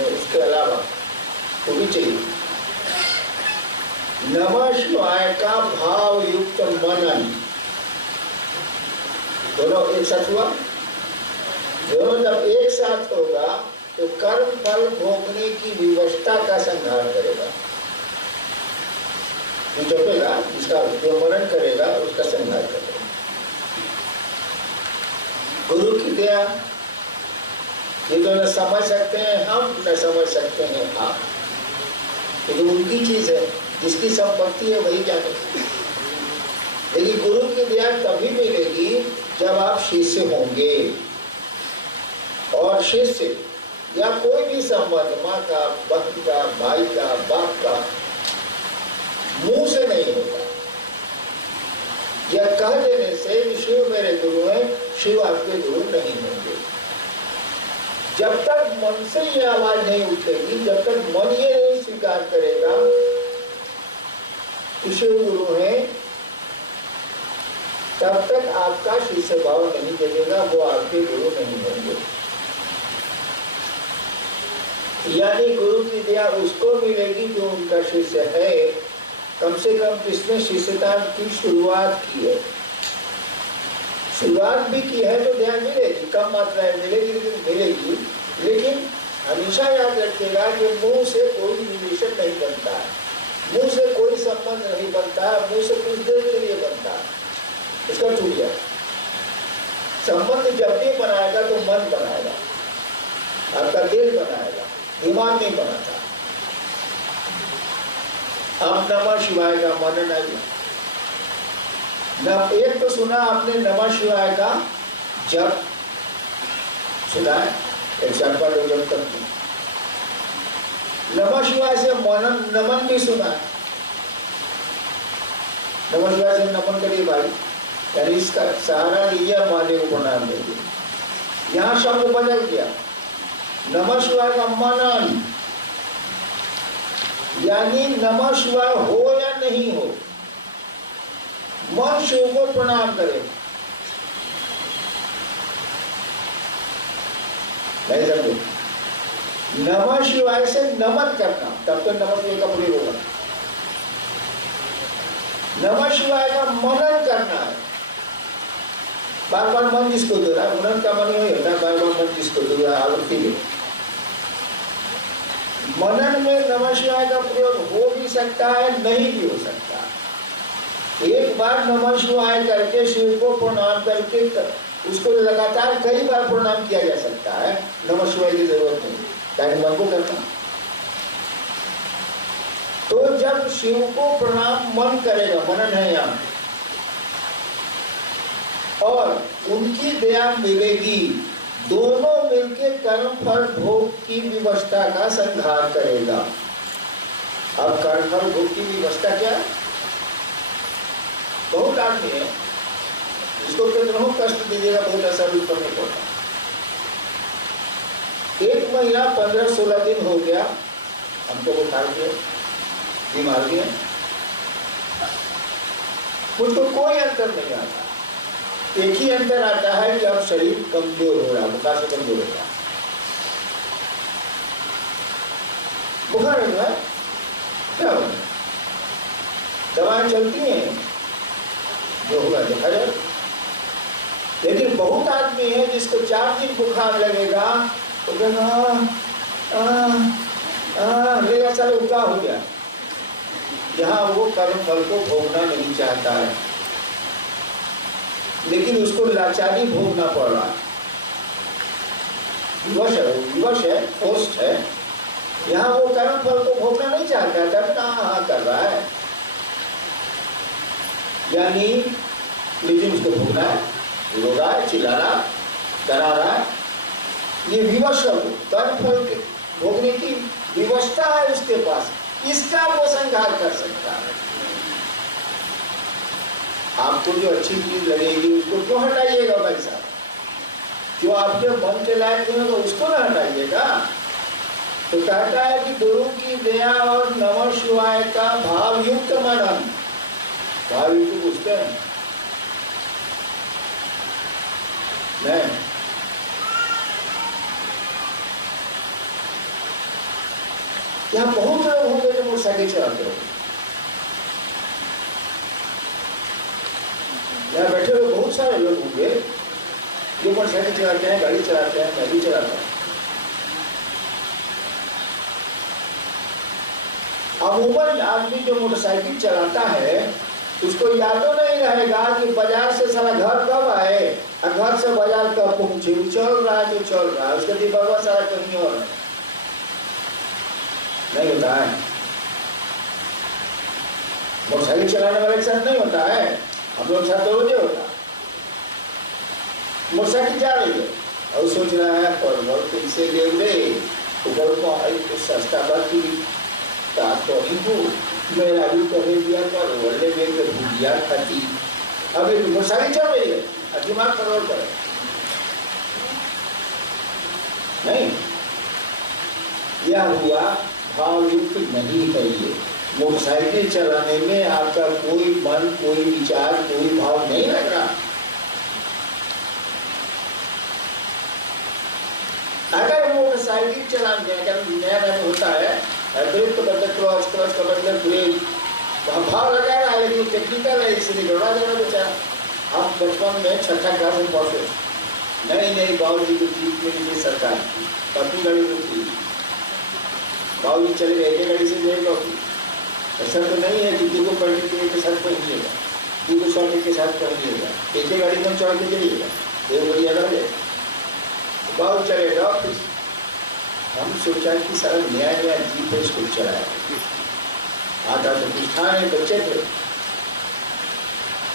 में उसके अलावा तो भी चाहिए। नमः शिवाय का भाव युक्त मनन, दोनों एक साथ हुआ। दोनों जब एक साथ होगा तो कर्म फल भोगने की विवशता का संहार करेगा। जो जपेगा, जिसका जो मनन करेगा उसका संहार करेगा। गुरु की दया ये तो न समझ सकते हैं हम, न समझ सकते हैं आप, लेकिन तो उनकी चीज है, जिसकी संपत्ति है वही जाने। लेकिन गुरु की दया तभी मिलेगी जब आप शिष्य होंगे, और शिष्य या कोई भी संबंध माँ का, बहन का, भाई का, बाप का मुंह से नहीं होता। यह कह देने से शिव मेरे गुरु हैं, शिव आपके गुरु नहीं होंगे। जब तक मन से ये आवाज नहीं उठेगी, जब तक मन ये नहीं स्वीकार करेगा कि शिव गुरु है, तब तक आपका शिष्य भाव नहीं जगेगा, वो आपके गुरु नहीं होंगे। यानी गुरु की दया उसको मिलेगी जो उनका शिष्य है, कम से कम जिसने शिष्यता की शुरुआत की है। शुरुआत भी की है तो ध्यान मिलेगी, कम मात्रा में मिलेगी लेकिन मिलेगी। लेकिन हमेशा याद रखिएगा कि मुंह से कोई रिलेशन नहीं बनता है, मुंह से कोई संबंध नहीं बनता है, मुंह से कुछ देर के लिए बनता है, इसका टूट जाए। संबंध जब भी बनाएगा तो मन बनाएगा, आपका दिल बनाएगा, दिमाग नहीं बनाता। अब नमः शिवाय का मनन आइए। एक तो सुना आपने नमः शिवाय का जप सुना है, एग्जाम्पल जप करते। नमः शिवाय से मनन नमन भी सुना है। नमः शिवाय से नमन करिए भाई, यानी इसका सहारा लीजिए, माले को प्रणाम करिए। यहाँ शब्द बदल गया, नमः शिवाय का मनन, यानी नमः शिवाय हो या नहीं हो, मन शिव को प्रणाम करे। नहीं समझे? नमः शिवाय से नमन करना, तब तो नमः शिवाय का प्रयोग होगा। नमः शिवाय का मनन करना है, बार बार मन जिसको दे रहा है, मनन का मन नहीं होता, बार बार मन जिसको दे रहा है आवृत्ति में। मनन में नमः शिवाय का प्रयोग हो भी सकता है, नहीं भी हो सकता। एक बार नमः शिवाय करके शिव को प्रणाम करके उसको लगातार कई बार प्रणाम किया जा सकता है, नमः शिवाय की जरूरत नहीं, टाइम मन को करना। तो जब शिव को प्रणाम मन करेगा, मनन है यहाँ, और उनकी दया मिलेगी, दोनों मिलकर कर्म फल भोग की व्यवस्था का संहार करेगा। अब कर्म फल भोग की व्यवस्था क्या है? बहुत आदमी है इसको कितना कष्ट दीजिएगा, बहुत असर उत्पन्न होगा। एक महीना 15-16 दिन हो गया, हमको बुखार गया, बीमार गया, मुझको कोई अंतर नहीं आता। एक ही अंतर आता है कि अब शरीर कमजोर हो रहा है, बुखार से कमजोर हो रहा है। बुखार हुआ है, क्या हुआ? दवाएं चलती हैं, जो होगा देखा जाए। लेकिन बहुत आदमी है जिसको 4 दिन बुखार लगेगा तो लेगा सारे उल्टा हो गया। यहाँ वो कर्म फल को भोगना नहीं चाहता है, लेकिन उसको लाचारी भोगना पड़ रहा है। विवश है, फोर्स्ड है। यहाँ वो कर्म फल को भोगना नहीं चाहता है, तब कहाँ कर रहा है, यानी लेकिन उसको भोगना है, रो रहा है, चिल्ला रहा, डरा रहा है। ये विवश है, कर्म फल के भोगने की विवशता है उसके पास, इसका वो संहार कर सकता है। आपको जो अच्छी चीज लगेगी उसको क्यों हटाइएगा भाई साहब? जो आपके मन के लायक नहीं होगा उसको ना हटाइएगा। तो कहता है कि गुरु की दया और नमः शिवाय का भाव युक्त मनन, भाव युक्त पूछते हैं नहीं, यहाँ बहुत लोग होंगे जो मोटरसाइकिल चलाते हो, यहाँ बैठे हुए बहुत सारे लोग होंगे जो मोटरसाइकिल चलाते हैं, गाड़ी चलाते हैं, मैं भी चलाता हूँ। अमूमन आदमी जो मोटरसाइकिल चलाता है उसको याद तो नहीं रहेगा कि बाजार से सारा घर कब आए और घर से बाजार कब पहुंचे। वो चल रहा है तो चल रहा है, उसका दिमाग सारा कहीं और है। नहीं होता है, मोटरसाइकिल चलाने वाले के साथ नहीं होता है, हम लोग साथ तो रोज होता। मोटरसाइकिल जा रही है और सोच रहा है परवल कैसे ले ले, ऊपर को आई तो सस्ता बाकी तो इनको मेरा भी कहे दिया पर वल्ले में के भुजिया खाती। अब ये मोटरसाइकिल चल रही है और दिमाग परवल करे नहीं, यह हुआ भावयुक्त नहीं है। ये मोटरसाइकिल चलाने में आपका कोई मन, कोई विचार, कोई भाव नहीं लग रहा। अगर मोटरसाइकिल चलाने अगर नया नया होता है ब्रेक तो बदले क्लच, क्लच का बदले ब्रेक, भाव लगा रहा है, लेकिन टेक्निकल है इसलिए गड़बड़ा जाना बेचारा। आप बचपन में छठा क्लास में पढ़ते नहीं बाबूजी को जीत में लीजिए सरकार अपनी गाड़ी में थी, बाबूजी चले गए एक गाड़ी से गए बाबू। ऐसा तो नहीं है कि दूगो पढ़ने के साथ पढ़िएगा, दूगो स्वामी के साथ पढ़िएगा, एक ही गाड़ी में चढ़ के जाइएगा, एक बढ़िया लग जाए बाबू चलेगा ऑफिस। हम सोचा कि सारा नया नया जीप है इसको चलाया, आता तो कुछ था नहीं, बच्चे थे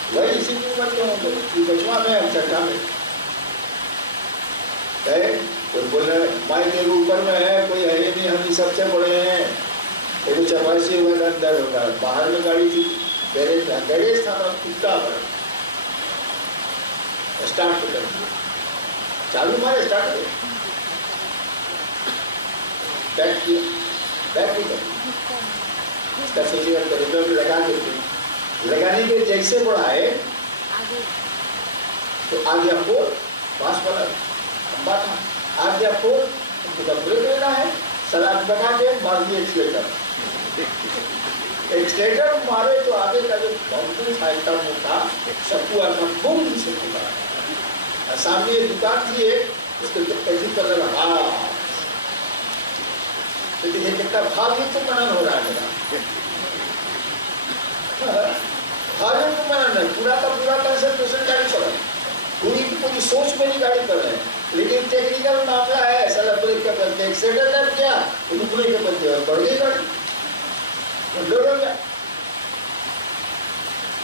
वही इसी की उम्र के होंगे कि बचवा में हम चर्चा में कोई बोल रहे माई के ऊपर में है, कोई है नहीं, हम ही सबसे बड़े हैं। एक चपासी हुआ अंदर होगा, बाहर में गाड़ी थी, गैरेज था कुत्ता पर स्टार्ट कर चालू मारे स्टार्ट बैक किया, बैक नहीं इसका सोचिए लगा देते, लगाने के जैसे बढ़ाए तो आगे आपको पास वाला लंबा था, आगे आपको ब्रेक लेना है, सलाद बना के मार दिए एक्सीलेटर। एक्सीलेटर मारे तो आगे का जो बाउंड्री था इतना मोटा सबको अपना खून से टुकड़ा। सामने दुकान थी एक, उसके पैसे कर रहा लेकिन कितना भाव तो मनन हो रहा है मेरा, भाव तो मनन है, पूरा का पूरा कंसंट्रेशन गाड़ी चला, पूरी की पूरी सोच मेरी गाड़ी कर रहे हैं, लेकिन टेक्निकल मामला है ऐसा ब्रेक का करके एक्सीडेंट कर क्या ब्रेक का करके बढ़ गई गाड़ी डर हो गया।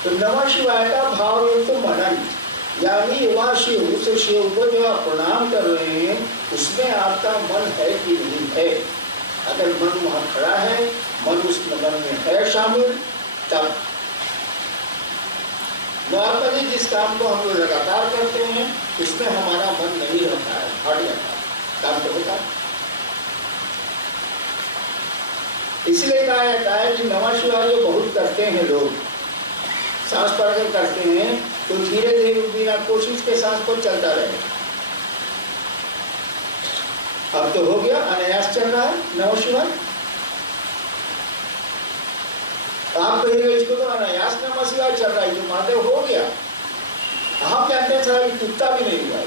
तो नमः शिवाय का भाव तो मनन, यानी वह शिव, उस शिव को जो आप प्रणाम कर रहे हैं उसमें आपका मन है कि नहीं है। अगर मन वहां खड़ा है, मन उस मन में है शामिल, तब नॉर्मली जिस काम को हम लोग लगातार करते हैं उसमें हमारा मन नहीं रहता है, हट जाता है, काम तो होता है। इसलिए कहा जाता है कि नमः शिवाय जो बहुत करते हैं लोग, सांस पर करते हैं तो धीरे धीरे बिना कोशिश के सांस पर चलता रहे। अब तो हो गया, अनायास चल रहा है नमः शिवाय। आप कहिएगा इसको तो अनायास नमः शिवाय चल रहा है, जो महादेव हो गया। आप जानते हैं कि कुत्ता भी नहीं हुआ,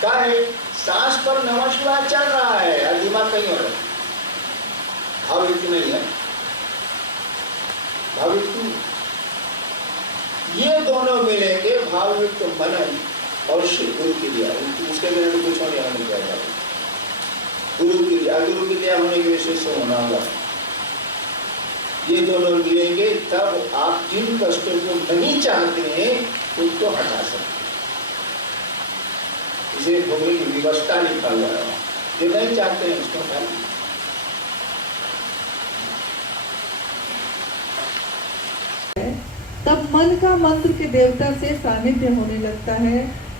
क्या है सांस पर नमः शिवाय चल रहा है और दिमाग कहीं हो रहा है, भावयुक्त नहीं है, भावयुक्त। ये दोनों मिलेंगे, भावयुक्त मनन और गुरु की दिया, उसके बिना तो कुछ होने नहीं जाएगा। गुरु की दिया होने के विशेष से होना होगा, ये दोनों मिलेंगे तब आप जिन कष्टों को नहीं चाहते हैं उनको हटा सकते। इसे भोगने की व्यवस्था लिखा हुआ है, जो नहीं चाहते हैं उसको हटा। तब मन का मंत्र के देवता से सानिध्य होने लगता है।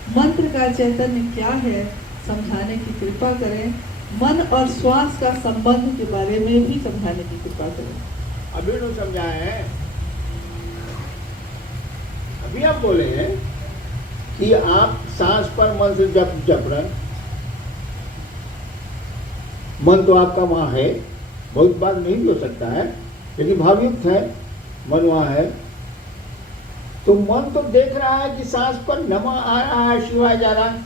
मंत्र का चैतन्य क्या है समझाने की कृपा करें। मन और श्वास का संबंध के बारे में भी समझाने की कृपा करें। अभी लोग समझाए हैं, अभी आप बोले हैं कि आप सांस पर मन से जप रहे, मन तो आपका वहां है, बहुत बार नहीं भी हो सकता है, लेकिन भावयुक्त है, मन वहाँ है। तो मन तो देख रहा है कि सांस पर नमः आ रहा है, शिवाय जा रहा है।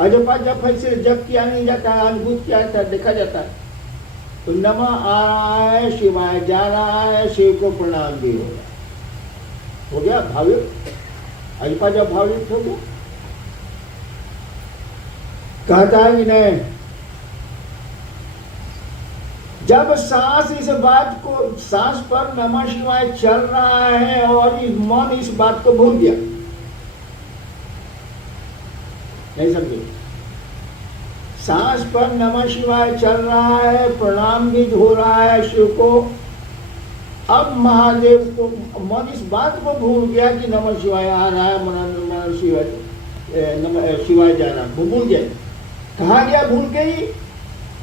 अजपा जप ऐसे जप किया नहीं जाता है, अनुभूत किया जाता है, देखा जाता है। तो नमः आ रहा है, शिवाय जा रहा है, शिव को प्रणाम भी हो गया भावयुक्त। अजपा जब भावयुक्त हो गया, कहता है कि नहीं, जब सांस इस बात को, सांस पर नमः शिवाय चल रहा है और इस मन इस बात को भूल गया, नहीं समझे, सांस पर नमः शिवाय चल रहा है, प्रणाम भी हो रहा है शिव को। अब महादेव को मन इस बात को भूल गया कि नमः शिवाय आ रहा है, मन शिवाय नमः शिवाय जा रहा है, वो भूल गया। कहाँ गया भूल के ही?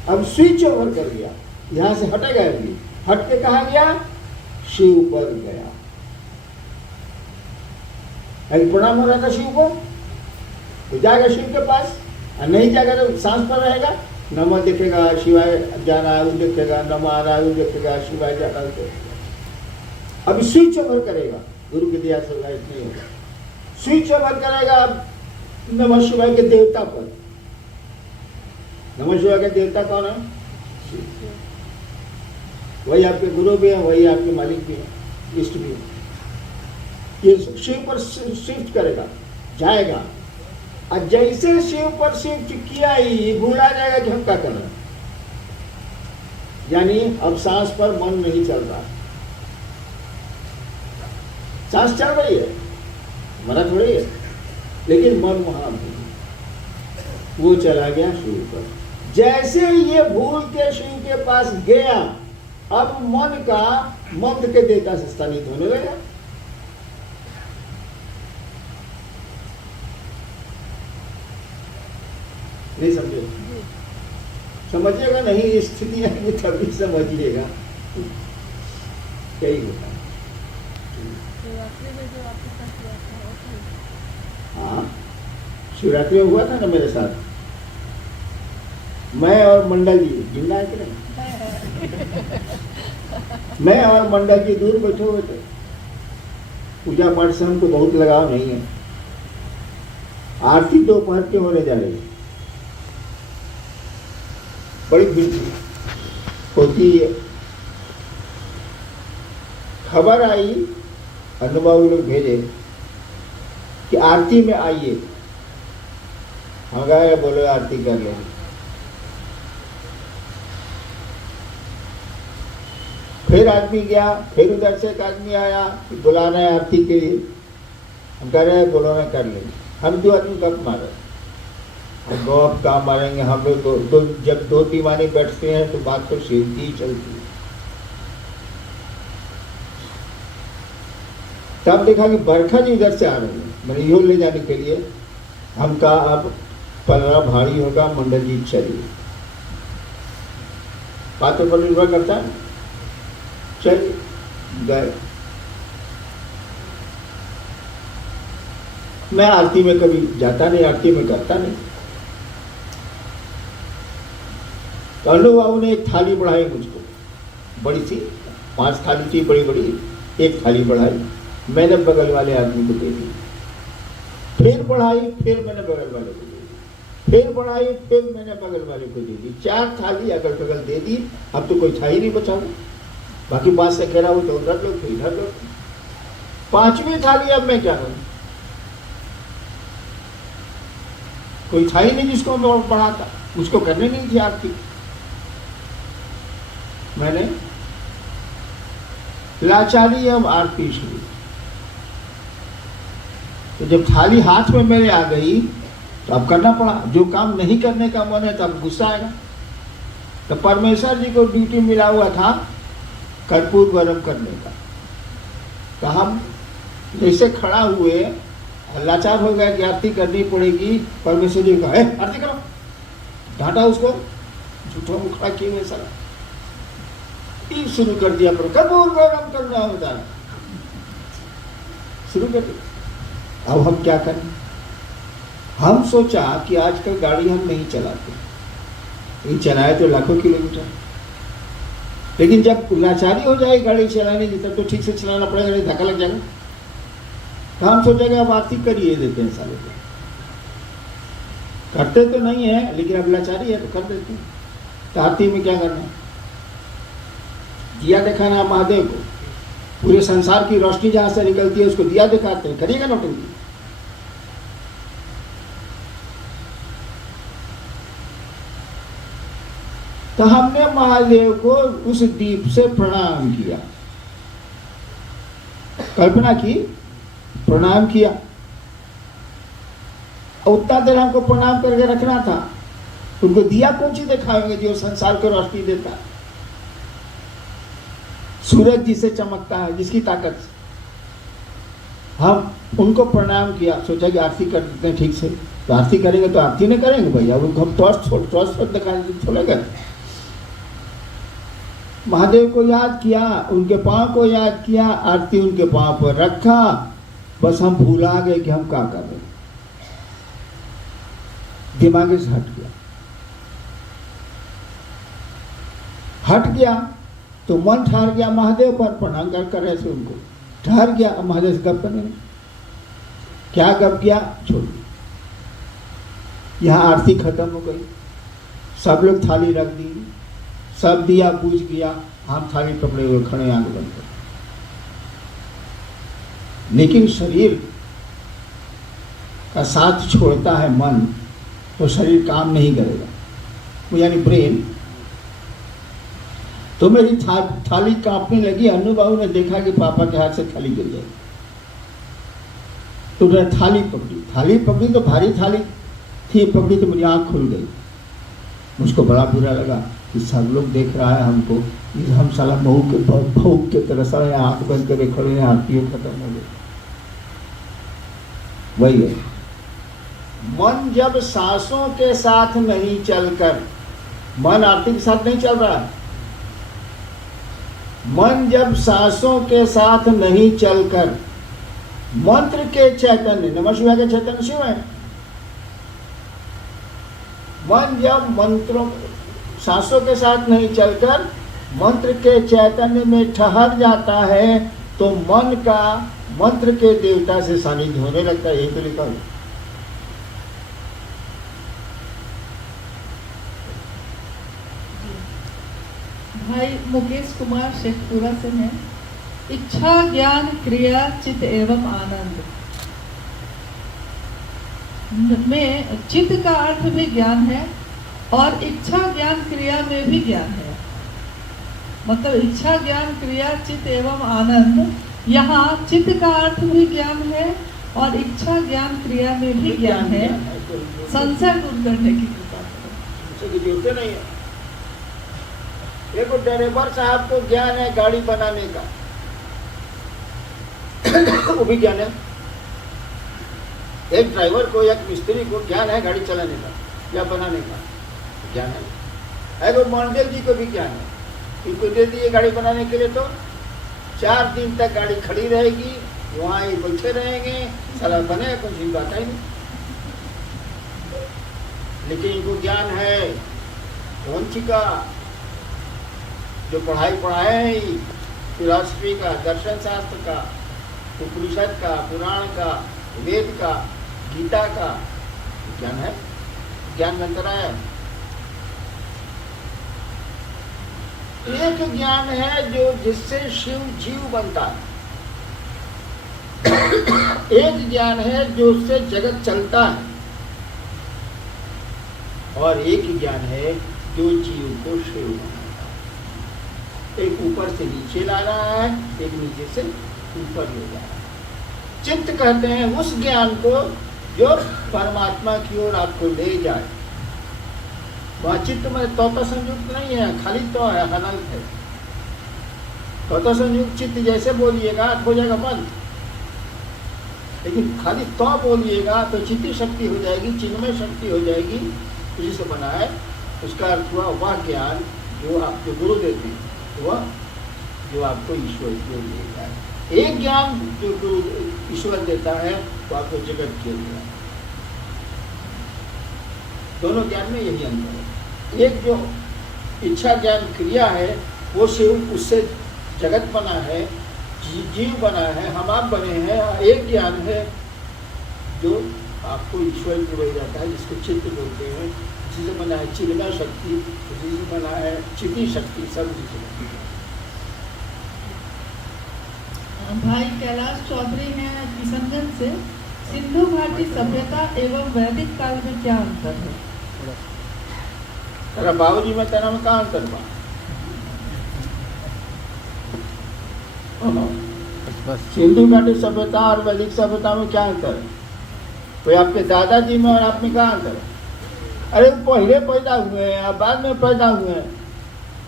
अब स्विच ओवर कर दिया, यहां से हटेगा भी, हट के कहा गया? शिव पर गया। अभी प्रणाम हो रहा था शिव को, तो जाएगा शिव के पास, और नहीं जाएगा तो सांस पर रहेगा, नमः दिखेगा, शिवाय जा रहा है वो दिखेगा, नमः आ रहा है वो दिखेगा, शिवाय जा रहा है। अभी स्विच ओवर करेगा, गुरु के दया से नहीं होगा, स्विच ओवर करेगा नमः शिवाय के देवता पर। नमः शिवाय के देवता कौन है? वही आपके गुरु भी है, वही आपके मालिक भी है, इष्ट भी है। ये शिव पर शिफ्ट करेगा, जाएगा, और जैसे शिव पर शिफ्ट किया ही भूला जाएगा कि हम क्या कर रहे हैं। यानी अब सांस पर मन नहीं चल रहा, सांस चल रही है, मरा थोड़ी है, लेकिन मन वहां वो चला गया शिव पर। जैसे ये भूल के शिव के पास गया, अब मन का मंत्र के देवता से स्थानित होने लगा। नहीं समझे? समझिएगा, नहीं स्थिति आएगी तभी समझिएगा क्या ही होता है। हाँ, शिवरात्रि में हुआ था ना मेरे साथ, मैं और मंडल जी, जिंदा है कि नहीं? मैं और मंडल जी दूर बैठे हुए थे, पूजा पाठ से हमको बहुत लगाव नहीं है। आरती दोपहर के होने जा रही, बड़ी भीड़ होती है। खबर आई, अनुभवी लोग भेजे कि आरती में आइए, हम गए, बोले आरती कर लेंगे। फिर आदमी गया, फिर उधर से एक आदमी आया कि बुलाना है आरती के लिए, हम कह रहे हैं बोलो ना कर लेंगे। हम दो आदमी गप मारे, हम गप काम मारेंगे, हम लोग तो जब दो दीवाने बैठते हैं तो बात तो सीधी ही चलती है। तब देखा कि बरखा जी इधर से आ रही है, मैंने यो ले जाने के लिए, हम कहा अब पलरा भारी होगा, मंडल जी चलिए, बातों पर निर्भर करता है। चल गए। मैं आरती में कभी जाता नहीं, आरती में करता नहीं। तो अनु बाबू ने एक थाली बढ़ाई मुझको, बड़ी सी, 5 थाली थी बड़ी बड़ी, एक थाली बढ़ाई, मैंने बगल वाले आदमी को दे दी। फिर बढ़ाई, फिर मैंने बगल वाले को दे दी, फिर बढ़ाई, फिर मैंने बगल वाले को दे दी। 4 थाली अगल बगल दे दी। अब तो कोई था ही नहीं बचा, बाकी बात से कह रहा हूँ तो उधर लोग, इधर लोग। 5वीं थाली अब मैं क्या करूं? कोई था ही नहीं जिसको मैं पढ़ाता, उसको करने नहीं थी आरती। मैंने लाचारी, अब आरती शुरू। तो जब थाली हाथ में मेरे आ गई तो अब करना पड़ा। जो काम नहीं करने का मन है तब गुस्सा आएगा। तो परमेश्वर जी को ड्यूटी मिला हुआ था कर्पूर गरम करने का। तो हम जैसे खड़ा हुए, लाचार हो गया कि आरती करनी पड़ेगी। परमेश्वर जी कहा आरती करो, डांटा उसको, झूठा मुखड़ा किए हुए सारा शुरू कर दिया। पर कर्पूर गरम करना होता है, शुरू कर दिया। अब हम क्या करें? हम सोचा कि आजकल गाड़ी हम नहीं चलाते, ये चलाए तो लाखों किलोमीटर, लेकिन जब लाचारी हो जाए गाड़ी चलाने की तब तो ठीक से चलाना पड़ेगा, नहीं धक्का लग जाएगा। तो हम सोचेंगे अब आरती करिए देते हैं सालों को, करते तो नहीं है लेकिन अब लाचारी है तो कर देते हैं। तो आरती में क्या करना, दिया दिखाना महादेव को, पूरे संसार की रोशनी जहां से निकलती है उसको दिया दिखाते हैं, करिएगा नौटंकी। तो हमने महादेव को उस दीप से प्रणाम किया, कल्पना की, प्रणाम किया। उतना देर हमको प्रणाम करके रखना था, उनको दिया कौन सी दिखाएंगे जो संसार को रोशनी देता है, सूरज जिसे चमकता है, जिसकी ताकत से। हम उनको प्रणाम किया, सोचा कि आरती कर देते हैं ठीक से। तो आरती करेंगे तो आरती नहीं करेंगे भैया, उनको हम टॉर्च दिखाएंगे छोड़ेगा। महादेव को याद किया, उनके पांव को याद किया, आरती उनके पांव पर रखा, बस हम भूला गए कि हम क्या कर रहे हैं, दिमाग से हट गया। हट गया तो मन ठहर गया महादेव पर, प्रणाम कर रहे थे उनको, ठहर गया। अब महादेव से गप करने, क्या गप किया छोड़, यहाँ आरती खत्म हो गई, सब लोग थाली रख दी, सब दिया पूज गया, हम थाली पकड़े हुए खड़े आंख बंद कर। लेकिन शरीर का साथ छोड़ता है मन, तो शरीर काम नहीं करेगा, वो यानी ब्रेन। तो मेरी थाली कांपने लगी। अन्नू बाबू ने देखा कि पापा के हाथ से थाली गिर जाएगी, तो उन्होंने थाली पकड़ी तो भारी थाली थी, पकड़ी तो मेरी आंख खुल गई। मुझको बड़ा बुरा लगा कि सब लोग देख रहा है हमको, हम साला बहू के तरह सारा आंख बंद करके खड़े हैं, आरती खत्म हो गई। वही है, मन जब सांसों के साथ नहीं चलकर, मन आरती के साथ नहीं चल रहा है, मन जब सांसों के साथ नहीं चलकर मंत्र के चैतन्य, नमः शिवाय के चैतन्य शिव है, मन जब मंत्रों सांसों के साथ नहीं चलकर मंत्र के चैतन्य में ठहर जाता है, तो मन का मंत्र के देवता से सानिध्य होने लगता है। यही तो लिखा है। भाई मुकेश कुमार शेखपुरा से हैं। इच्छा ज्ञान क्रिया चित्त एवं आनंद में चित्त का अर्थ भी ज्ञान है और इच्छा ज्ञान क्रिया में भी ज्ञान है। मतलब इच्छा ज्ञान क्रिया चित्त एवं आनंद, यहाँ चित्त का अर्थ भी ज्ञान है और इच्छा ज्ञान क्रिया में भी ज्ञान है। संशय दूर करने की कृपा करें। नहीं है, देखो ड्राइवर साहब को ज्ञान है गाड़ी बनाने का, वो भी ज्ञान है। एक ड्राइवर को, एक मिस्त्री को ज्ञान है गाड़ी चलाने का या बनाने का, ज्ञान है। अगर मंडल जी को भी ज्ञान है, इनको दे दिए गाड़ी बनाने के लिए तो 4 दिन तक गाड़ी खड़ी रहेगी, वहाँ ही बैठे रहेंगे, साला बने कुछ ही बात है नहीं। लेकिन इनको ज्ञान है कौन सी का, जो पढ़ाई पढ़ाए ही, फिलॉसफी का, दर्शन शास्त्र का, उपनिषद का, पुराण का, वेद का, गीता का ज्ञान है, ज्ञान मंत्र है। एक ज्ञान है जो जिससे शिव जीव बनता है, एक ज्ञान है जो उससे जगत चलता है, और एक ज्ञान है जो जीव को शिव बनाता है। एक ऊपर से नीचे ला रहा है, एक नीचे से ऊपर ले जा रहा है। चित्त कहते हैं उस ज्ञान को जो परमात्मा की ओर आपको ले जाए। वहाँ चित्त में तोता संयुक्त नहीं है, खाली तो है, अनंत है। तोता संयुक्त चित्त जैसे बोलिएगा हो जाएगा बंद, लेकिन खाली तो बोलिएगा तो चित्ती शक्ति हो जाएगी, चिन्मय शक्ति हो जाएगी। उसी से बना है। उसका अर्थ हुआ वह ज्ञान जो आपको गुरु देते हैं, वह जो आपको ईश्वर की ओर देता है। एक ज्ञान जो गुरु ईश्वर देता है वो आपको जगत के लिए। दोनों ज्ञान में यही अंतर है। एक जो इच्छा ज्ञान क्रिया है वो शिव, उससे जगत बना है, जीव बना है, हम आप बने हैं। एक ज्ञान है जो आपको ईश्वर की वही जाता है, जिसको चित्त बोलते हैं, जिसे बना है चिगना शक्ति, जिसे बना है चिति शक्ति, सब जिसे। भाई कैलाश चौधरी हैं किशनगंज से। सिंधु घाटी सभ्यता एवं वैदिक काल में क्या अंतर है? तेरा बाबूजी में तेरा में कहाँ अंतर हुआ? सिंधु घाटी सभ्यता और वैदिक सभ्यता में क्या अंतर है? कोई आपके दादाजी में और आप में कहाँ अंतर है? अरे पहले पैदा हुए हैं, आप बाद में पैदा हुए हैं।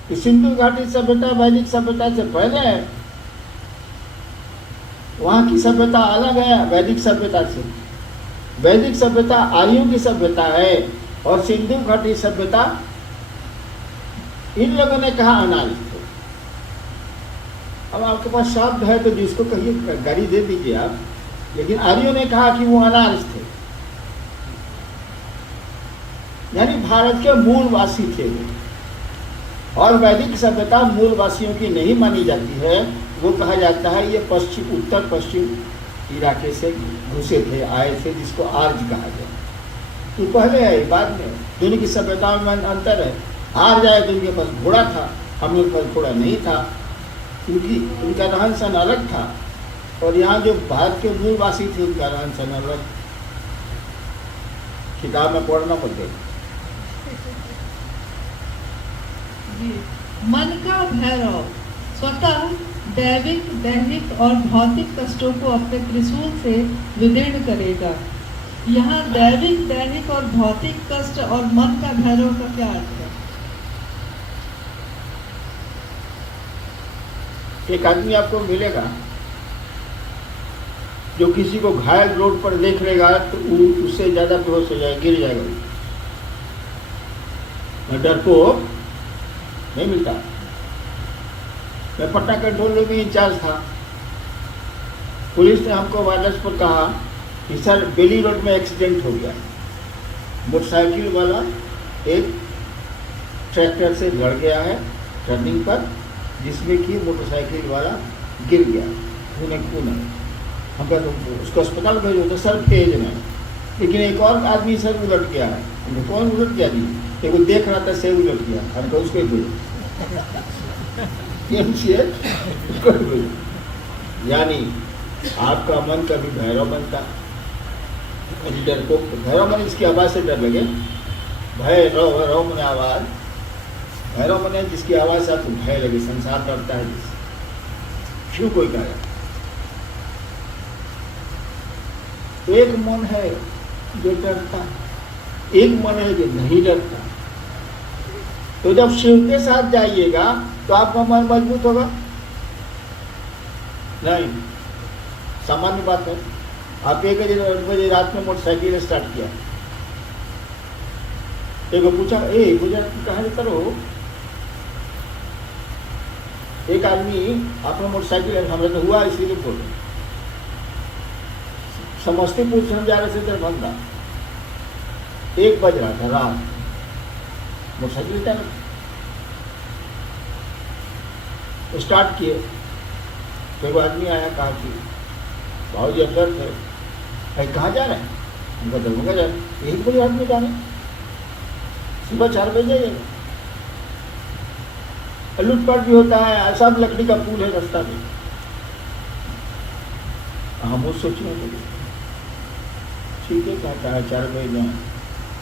कि सिंधु घाटी सभ्यता वैदिक सभ्यता से पहले है, वहाँ की सभ्यता अलग है वैदिक सभ्यता से। वैदिक सभ्यता आर्यों की सभ्यता है और सिंधु घाटी सभ्यता इन लोगों ने कहा अनार्य थे। अब आपके पास शब्द है तो जिसको कहिए गाड़ी दे दीजिए आप, लेकिन आर्यों ने कहा कि वो अनार्य थे, यानी भारत के मूलवासी थे वो। और वैदिक सभ्यता मूलवासियों की नहीं मानी जाती है, वो कहा जाता है ये पश्चिम उत्तर पश्चिम इलाके से घुसे थे, आए थे, जिसको आर्य कहा गया। तो पहले है बाद में दोनों की सभ्यताओं में अंतर है। आर्य आए तो उनके पास घोड़ा था, हम लोग के पास घोड़ा नहीं था, क्योंकि उनका रहन सहन अलग था। और यहाँ जो भारत के मूलवासी थे उनका रहन सहन अलग। किताब में पढ़ना पड़ते। मन का भैरव स्वतः दैविक, दैहिक और भौतिक कष्टों को अपने त्रिशूल से विदीर्ण करेगा। यहाँ दैविक, दैहिक और भौतिक कष्ट और मन का भैरव का क्या अर्थ है? एक आदमी आपको मिलेगा जो किसी को घायल रोड पर देख लेगा तो उससे ज्यादा बेहोश हो जाएगा, गिर जाएगा। डरपोक नहीं मिलता। मैं पटना कंट्रोल में भी इंचार्ज था। पुलिस ने हमको वायरलेस पर कहा कि सर बेली रोड में एक्सीडेंट हो गया, मोटरसाइकिल वाला एक ट्रैक्टर से लड़ गया है टर्निंग पर, जिसमें कि मोटरसाइकिल वाला गिर गया, खून है। हम कहते तो उसको अस्पताल भेजो तो सर तेज में, लेकिन एक और आदमी सर उलट गया है। हमको कौन उलट गया जी? एक वो देख रहा था से उलट गया, हमको उसको ही बोलो। यानी आपका मन कभी भैरव बनता, डर को भैरव मन इसकी आवाज से डर लगे। भैरव भैरव मन आवाज, भैरव मन है जिसकी आवाज से आपको भय लगे, संसार डरता है जिससे। क्यों कोई कहे? तो एक मन है जो डरता, एक मन है जो नहीं डरता। तो जब शिव के साथ जाइएगा तो आपका मन मजबूत होगा नहीं। सामान्य बात है। आप 1 बजे रात में मोटरसाइकिल स्टार्ट किया, एक पूछा गुजरात कहाँ जाता रहो? एक आदमी आपने मोटरसाइकिल, हमें तो हुआ इसीलिए बोल रहे, समस्तीपुर से हम जा रहे थे दरभंगा, 1 बज रहा था रात, मोटरसाइकिल चला स्टार्ट किए। तो आदमी आया, कहा कि भाव जी अंदर थे, भाई कहाँ जा रहे हैं? उनका दरभंगा जा रहे हैं। 1 बजे आदमी जा रहे हैं, सुबह 4 बजे जाइएगा। लूटपाट भी होता है, सब लकड़ी का पुल है रास्ता में। हम वो सोचने लगे ठीक है कहता है 4 बजे जाए।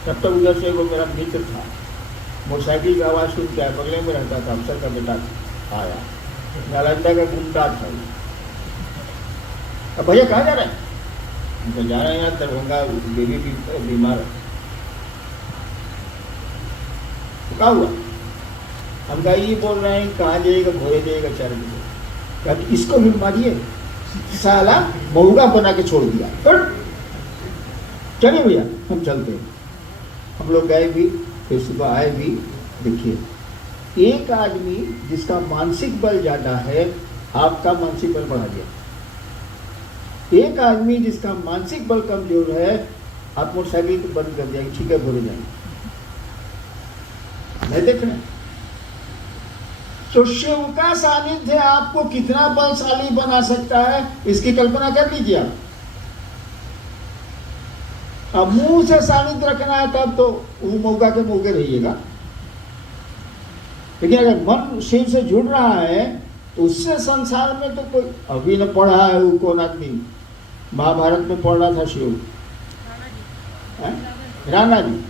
तब तक उधर से वो मेरा मित्र था, मोटरसाइकिल की आवाज़ सुन के बगले में रहता था, अफसर का बेटा आया, नालंदा का गुंडा था। अब भैया कहाँ जा रहे हैं? तो जा रहे हैं यार दरभंगा, बेबी भी बीमार है। तो क्या हुआ? हम कहा ये बोल रहे हैं कहाँ जाइएगा? भोरे जाइएगा 4 बजे। कहा इसको भी मारिए, साला मऊगा बना के छोड़ दिया। चलिए भैया हम चलते हैं। हम लोग गए भी, फिर सुबह आए भी। देखिए, एक आदमी जिसका मानसिक बल ज्यादा है, आपका मानसिक बल बढ़ा दिया। एक आदमी जिसका मानसिक बल कमजोर है, आप मोटरसाइकिल को बंद कर दिया, ठीक है भोरे जाएंगे। नहीं देख रहे। तो शिव का सानिध्य आपको कितना बलशाली बना सकता है, इसकी कल्पना कर लीजिए आप। अब मुंह से सानिध्य रखना है तब तो वो मौका के मौके रहिएगा, लेकिन अगर मन शिव से जुड़ रहा है तो उससे संसार में तो कोई अभी न पढ़ा है। वो कौन आदमी महाभारत में पढ़ रहा था शिव, राणा जी।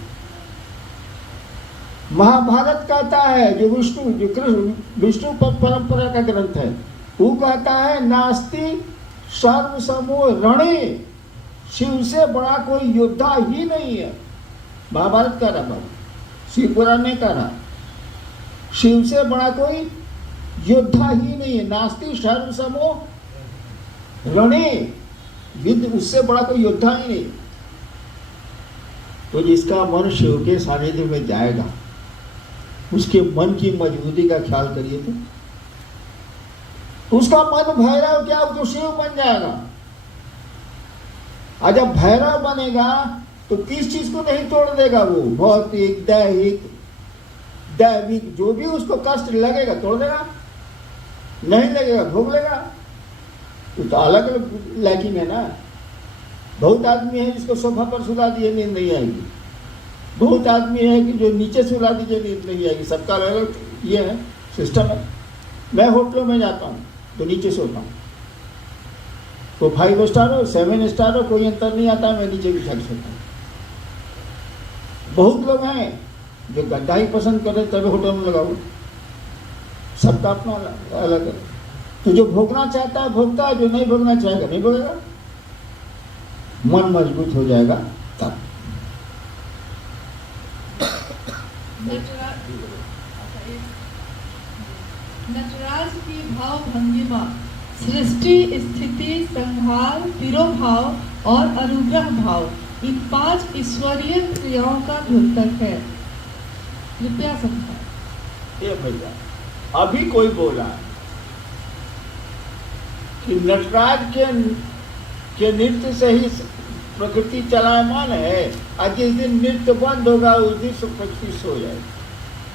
महाभारत कहता है जो विष्णु परंपरा का ग्रंथ है, वो कहता है नास्ति सर्व समूह रणे, शिव से बड़ा कोई योद्धा ही नहीं है। महाभारत कह रहा बाबू, शिव पुराण ने कह रहा शिव से बड़ा कोई योद्धा ही नहीं है। नास्ति सर्व समूह रणे, युद्ध उससे बड़ा कोई योद्धा ही नहीं। तो जिसका मन शिव के सानिध्य में जाएगा, उसके मन की मजबूती का ख्याल करिए तो उसका मन भैरव क्या तो शिव बन जाएगा। और जब भैरव बनेगा तो किस चीज को नहीं तोड़ देगा, वो भौतिक दैहिक दैविक जो भी उसको कष्ट लगेगा तोड़ देगा, नहीं लगेगा भोग लेगा। तो अलग अलग लैकिंग है ना। बहुत आदमी है जिसको सोफा पर सुला दिए नींद नहीं आएगी, बहुत आदमी है कि जो नीचे सुला दीजिए नींद नहीं आएगी। सबका अलग अलग ये है सिस्टम है। मैं होटलों में जाता हूँ तो नीचे सोता हूँ, तो 5 स्टार हो 7 स्टार हो कोई अंतर नहीं आता, मैं नीचे बिछा के सोता हूँ। बहुत लोग हैं जो गड्ढा ही पसंद करे तभी होटल में लगाओ, सबका अपना अलग है। तो जो भोगना चाहता है भोगता है, जो नहीं भोगना चाहेगा नहीं भोगेगा। मन मजबूत हो जाएगा तब। नटराज की भाव भंगिमा सृष्टि स्थिति संहार तिरोभाव और अनुग्रह भाव, इन 5 ईश्वरीय क्रियाओं का द्योतक है। कृपया समझाएं। ये भैया अभी कोई बोला कि नटराज के नृत्य से ही प्रकृति चलायमान है, और जिस दिन नृत्य बंद होगा उस दिन सब प्रकृति सो जाएगी,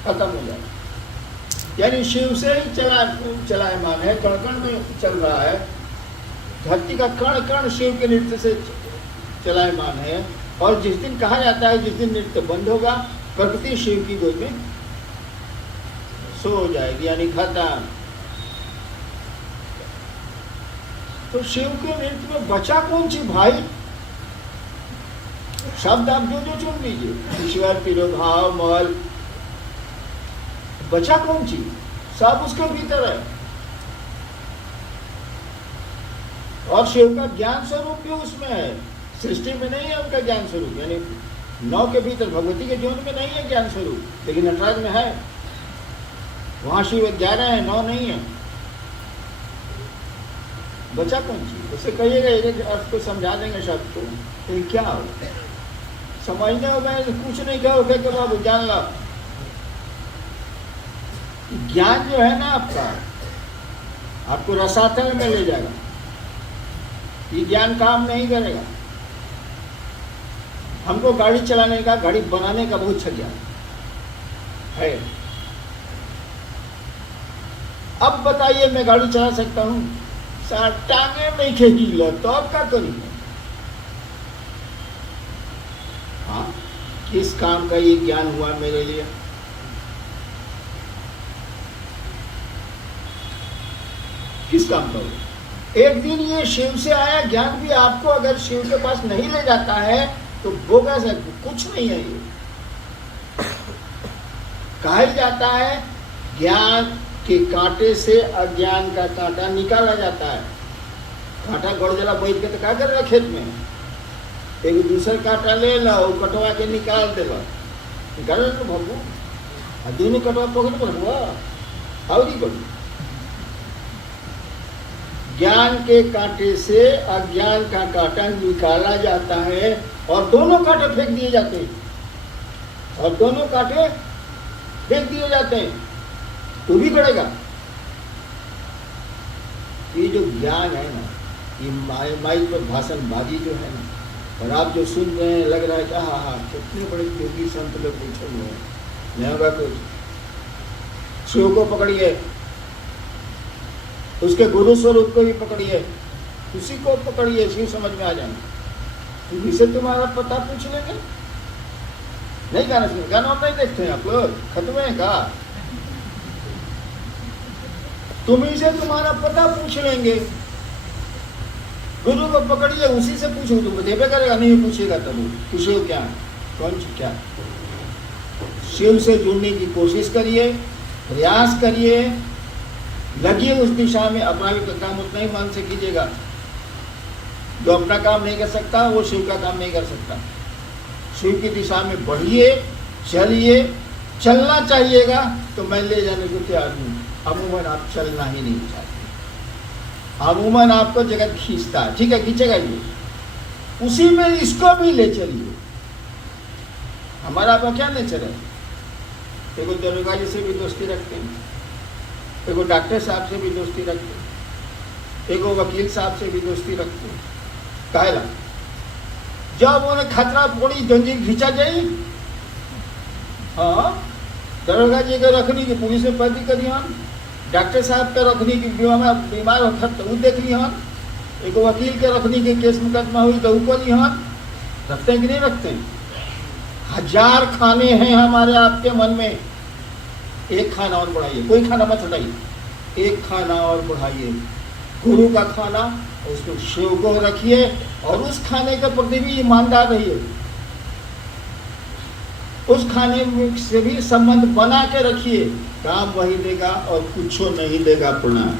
खत्म हो जाएगा। यानी शिव से ही चलायमान है, कण कण में चल रहा है। धरती का कण कण शिव के नृत्य से चलायमान है। और जिस दिन कहा जाता है जिस दिन नृत्य बंद होगा प्रकृति शिव की गोद में सो जाएगी, यानी खत्म। तो शिव के नृत्य में बचा कौन सी भाई? शब्द आप जो जो चुन लीजिए, ईश्वर तिरोभाव मल, बचा कौन सी? सब उसके भीतर है। और शिव का ज्ञान स्वरूप भी उसमें है, सृष्टि में नहीं है उनका ज्ञान स्वरूप। यानी 9 के भीतर भगवती के जीवन में नहीं है ज्ञान स्वरूप, लेकिन नटराज में है। वहां शिव 11 है, 9 नहीं है। बचा कौन सी? उसे कहिएगा एक अर्थ को समझा देंगे शब्द को, तो क्या हो समझने हो? मैं कुछ नहीं कहोगे कि बाबू जान लो। ज्ञान जो है ना आपको रसातल में ले जाएगा। ये ज्ञान काम नहीं करेगा। हमको गाड़ी चलाने का, गाड़ी बनाने का बहुत अच्छा ज्ञान है। अब बताइए मैं गाड़ी चला सकता हूँ? टांगे नहीं खेगी लो तो अब क्या करेंगे? हाँ, किस काम का ये ज्ञान हुआ मेरे लिए? किस काम का हुआ? एक दिन ये शिव से आया ज्ञान भी आपको अगर शिव के पास नहीं ले जाता है तो वो कैसे? कुछ नहीं है। ये कहा जाता है ज्ञान के कांटे से अज्ञान का कांटा निकाला जाता है। कांटा गड़जला बैठ के तो क्या कर रहा खेत में? एक दूसरा कांटा ले लो, कटवा के निकाल दे, निकाल भगू दोनों कटवा पकड़ भगवा और ही करूँ। ज्ञान के कांटे से अज्ञान का कांटा निकाला जाता है और दोनों कांटे फेंक दिए जाते हैं। और दोनों कांटे फेंक दिए जाते हैं तो भी गड़ेगा। ये जो ज्ञान है ना, ये माइक पर भाषणबाजी जो है ना, और आप जो सुन रहे हैं लग रहा है कि हाँ हाँ कितने बड़े योगी संत लोग बैठे हुए हैं, नहीं होगा कुछ। शिव को पकड़िए, उसके गुरु स्वरूप को भी पकड़िए, उसी को पकड़िए, शिव समझ में आ जाएंगे। तो इसे तुम्हारा पता पूछ लेंगे। नहीं गाना सुन, गाना नहीं देखते हैं आप लोग, खत्म है का? तुम इसे तुम्हारा पता पूछ लेंगे। गुरु को पकड़िए, उसी से पूछो, तुमको देवे करेगा, नहीं पूछेगा तब पूछो क्या कौन सी क्या। शिव से जुड़ने की कोशिश करिए, प्रयास करिए, लगिए उस दिशा में। अपना भी काम उतना ही मन से कीजिएगा। जो अपना काम नहीं कर सकता वो शिव का काम नहीं कर सकता। शिव की दिशा में बढ़िए, चलिए। चलना चाहिएगा तो मैं ले जाने को तैयार हूँ। अमूमन आप चलना ही नहीं चाहते, अमूमन आपको जगत खींचता है, ठीक है, खींचेगा ये, उसी में इसको भी ले चलिए। हमारा आपका क्या नेचर है? देखो दरोगा जी से भी दोस्ती रखते हैं, देखो डॉक्टर साहब से भी दोस्ती रखते हैं, देखो वकील साहब से भी दोस्ती रखते हैं। काहेला? जब उन्हें खतरा पड़ी, जंजीर खींचा जाए, हाँ, दरोगा जी को रखनी की पुलिस में पैरवी करी हम, डॉक्टर साहब के रखनी की बीमार होता तो वो देख ली हम, एक वकील के रखनी के केस मुकदमा हुई तो वो ली हम। रखते हैं कि नहीं रखते हैं? 1000 खाने हैं हमारे आपके मन में, एक खाना और बढ़ाइए, कोई खाना मत हटाइए, एक खाना और बढ़ाइए। गुरु का खाना, उसमें शिव को रखिए और उस खाने के प्रति भी ईमानदार रहिए। उस खाने से भी संबंध बना के रखिए। काम वही देगा और कुछ नहीं देगा। प्रणाम।